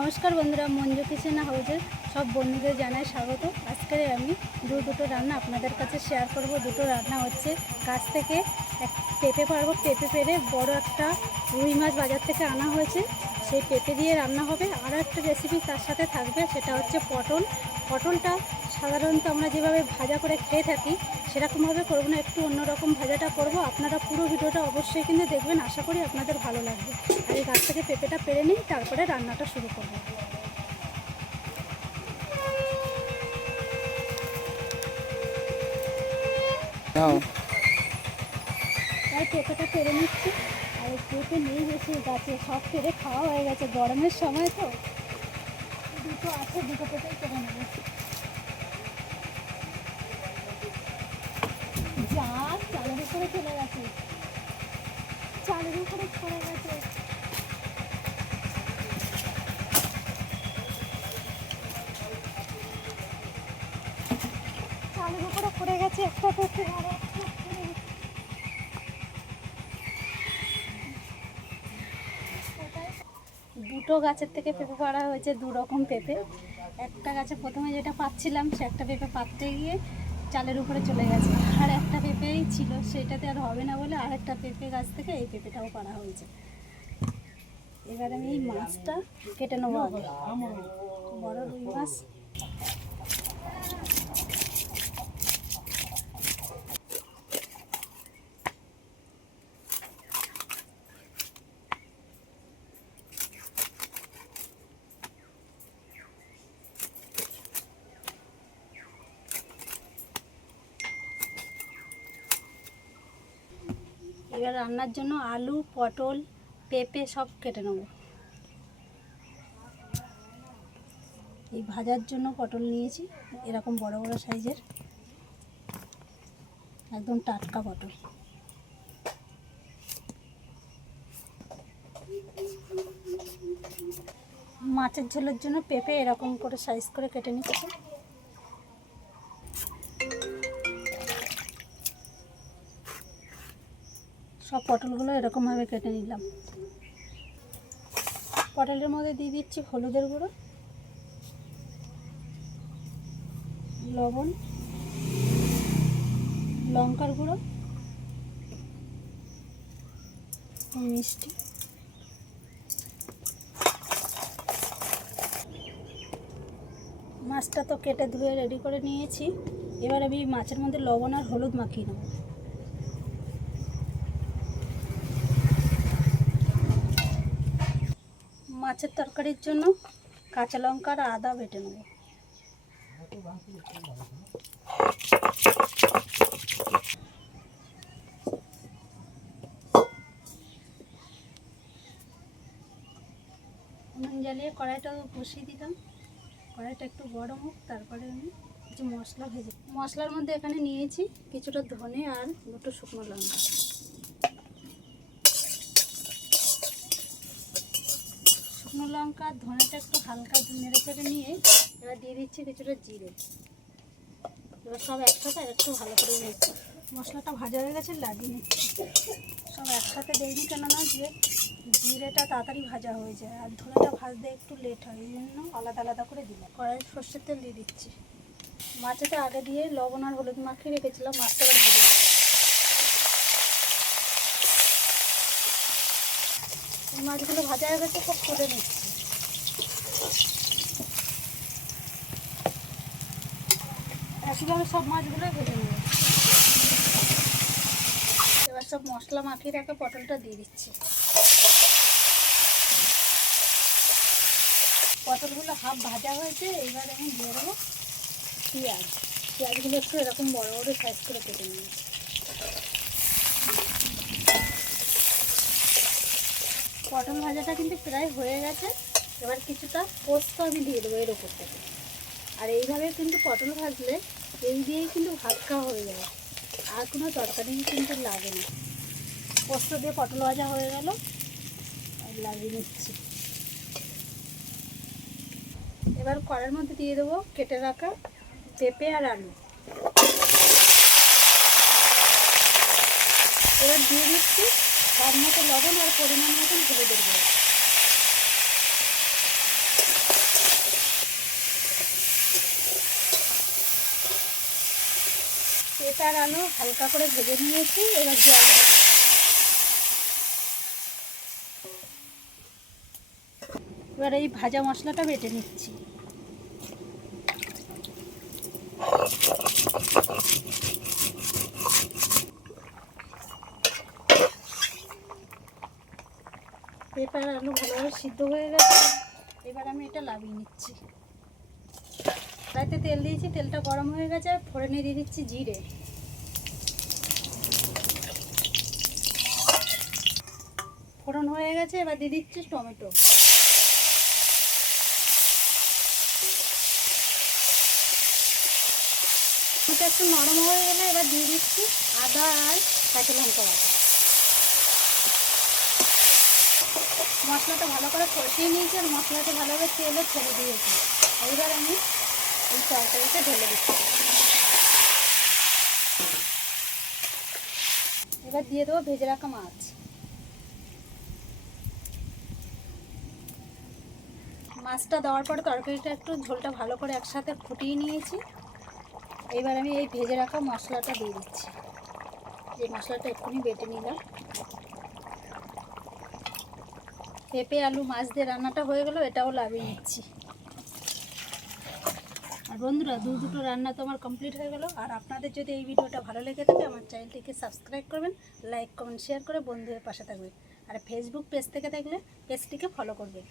নমস্কার বন্ধুরা, মঞ্জু কিচেন হাউসের সব বন্ধুদের জানাই স্বাগত। আজকে আমি দুটো রান্না আপনাদের কাছে শেয়ার করব। দুটো রান্না হচ্ছে, কাছ থেকে পেঁপে পারবো। পেঁপে পেরে বড় একটা রুই মাছ বাজার থেকে আনা হয়েছে, সেই পেঁপে দিয়ে রান্না হবে। আরও একটা রেসিপি তার সাথে থাকবে, সেটা হচ্ছে পটল। পটলটা সাধারণত আমরা যেভাবে ভাজা করে খেয়ে থাকি সেরকমভাবে করবো না, একটু অন্যরকম ভাজাটা করব। আপনারা পুরো ভিডিওটা অবশ্যই কিন্তু দেখবেন, আশা করি আপনাদের ভালো লাগবে। আর এই গাছ থেকে পেঁপেটা পেরে নিই, তারপরে রান্নাটা শুরু করব। তাই পেঁপেটা পেরে নিচ্ছি। আর পেঁপে নিয়ে গেছি গাছে, সব পেরে খাওয়া হয়ে গেছে, গরমের সময় তো। দুটো আছে, দুটো পেঁপেই পেরে নেবে। যা চালের উপরে চলে গেছে, চালের উপরে পড়ে গেছে। চালের উপরে পড়ে গেছে একটা পেঁপে, আর একটা দুটো গাছের থেকে পেঁপে পাড়া হয়েছে, দু রকম পেঁপে। একটা গাছে প্রথমে যেটা পাচ্ছিলাম, সে একটা পেঁপে পাততে গিয়ে চালের উপরে চলে গেছে। আর একটা পেঁপেই ছিল, সেটাতে আর হবে না বলে আর একটা পেঁপে গাছ থেকে এই পেঁপেটাও পাড়া হয়েছে। এবার আমি এই মাছটা কেটে নেবো। আগে বড় রুই মাছ। এবার রান্নার জন্য আলু, পটল, পেঁপে সব কেটে নেব। এই ভাজার জন্য পটল নিয়েছি, এরকম বড় বড় সাইজের, একদম টাটকা পটল। মাছের ঝোলের জন্য পেঁপে এরকম করে সাইজ করে কেটে নিচ্ছি। সব পটলগুলো এরকমভাবে কেটে নিলাম। পটলের মধ্যে দিয়ে দিচ্ছি হলুদের গুঁড়ো, লবণ, লঙ্কার গুঁড়ো, মিষ্টি। মাছটা তো কেটে ধুয়ে রেডি করে নিয়েছি। এবার আমি মাছের মধ্যে লবণ আর হলুদ মাখিয়ে নেব। মাছের তরকারির জন্য কাঁচা লঙ্কা আর আদা বেটে নেব। উনুন জ্বালিয়ে কড়াইটা বসিয়ে দিলাম। কড়াইটা একটু গরম হোক, তারপরে আমি কিছু মশলা ভেজে। মশলার মধ্যে এখানে নিয়েছি কিছুটা ধনে আর দুটো শুকনো লঙ্কা। শুকনো লঙ্কা আর ধনেটা একটু হালকা নেড়ে চেড়ে নিয়ে এবার দিয়ে দিচ্ছি কিছুটা জিরে। এবার সব একসাথে আর একটু ভালো করে ভেজে। মশলাটা ভাজা হয়ে গেছে, লাগিয়ে নিচ্ছি। সব একসাথে দিইনি, কেননা যে জিরেটা তাড়াতাড়ি ভাজা হয়ে যায় আর ধনেটা ভাজতে একটু লেট হয়, এই জন্য আলাদা আলাদা করে দিলাম। কড়াই সর্ষের তেল দিয়ে দিচ্ছি। মাছেতে আগে দিয়ে লবণ আর হলুদ মাখিয়ে রেখেছিলাম, মাছটা এবার ভেজে দিচ্ছি। এই মাছগুলো ভাজা হয়ে গেছে, সব তুলে নিচ্ছি। একইভাবে সব মাছগুলো ভেজে নেব। এবার সব মশলা মাখিয়ে রাখা পটলটা দিয়ে দিচ্ছি। পটলগুলো হাফ ভাজা হয়েছে, এইবার আমি দিয়ে দেবো পেঁয়াজ। পেঁয়াজগুলো একটু এরকম বড় বড় সাইজ করে কেটে নিয়েছি। পটল ভাজাটা কিন্তু প্রায় হয়ে গেছে। এবার কিছুটা পোস্ত আমি দিয়ে দেবো এর ওপর থেকে। আর এইভাবে কিন্তু পটল ভাজলে এই দিয়েই কিন্তু ভাত খাওয়া হয়ে যায়, আর কোনো তরকারি কিন্তু লাগে না। পোস্ত দিয়ে পটল ভাজা হয়ে গেল, লাগিয়ে নিচ্ছি। এবার কড়াইয়ের মধ্যে দিয়ে দেবো কেটে রাখা পেঁপে আর আলু। এবার দিয়ে দিচ্ছি স্বাদ মতো লবণ আর পরিমাণ মতন হলুদের গুঁড়ো। পেঁপে আর আলু হালকা করে ভেজে নিয়েছি, এবার জল দেব। এবার এই ভাজা মশলাটা বেটে নিচ্ছি। পেঁপে আর আলু ভালোভাবে সিদ্ধ হয়ে গেছে, এবার আমি এটা নামিয়ে নিচ্ছি। কড়াইতে তেল দিয়েছি, তেলটা গরম হয়ে গেছে, ফোড়নে দিয়ে দিচ্ছি জিরে। ফোড়ন হয়ে গেছে, এবার দিয়ে দিচ্ছি টমেটো। টমেটো একটু নরম হয়ে গেলে এবার দিয়ে দিচ্ছি আদা আর কাঁচা লঙ্কা বাটা। মশলাটা ভালো করে কষিয়ে নিয়েছি আর মশলাটা ভালোভাবে তেলে ছেড়ে দিয়েছি। এইবার আমি এই তরকারিটা ঢেলে দিচ্ছি। এবার দিয়ে দেবো ভেজে রাখা মাছ। মাছটা দেওয়ার পর তরকারিটা একটু ঝোলটা ভালো করে একসাথে ফুটিয়ে নিয়েছি। এইবার আমি এই ভেজে রাখা মশলাটা দিয়ে দিচ্ছি। এই মশলাটা এক্ষুনি বেটে নিলাম। পেঁপে আলু মাছ দিয়ে রান্নাটা হয়ে গেল, এটাও নামিয়ে নিচ্ছি। আর বন্ধুরা, দুটো রান্না তো আমার কমপ্লিট হয়ে গেল। আর আপনাদের যদি এই ভিডিওটা ভালো লেগে থাকে আমার চ্যানেলটিকে সাবস্ক্রাইব করবেন, লাইক কমেন্ট শেয়ার করে বন্ধুদের পাশে থাকবেন। আর ফেসবুক পেজ থেকে দেখলে পেজটিকে ফলো করবেন।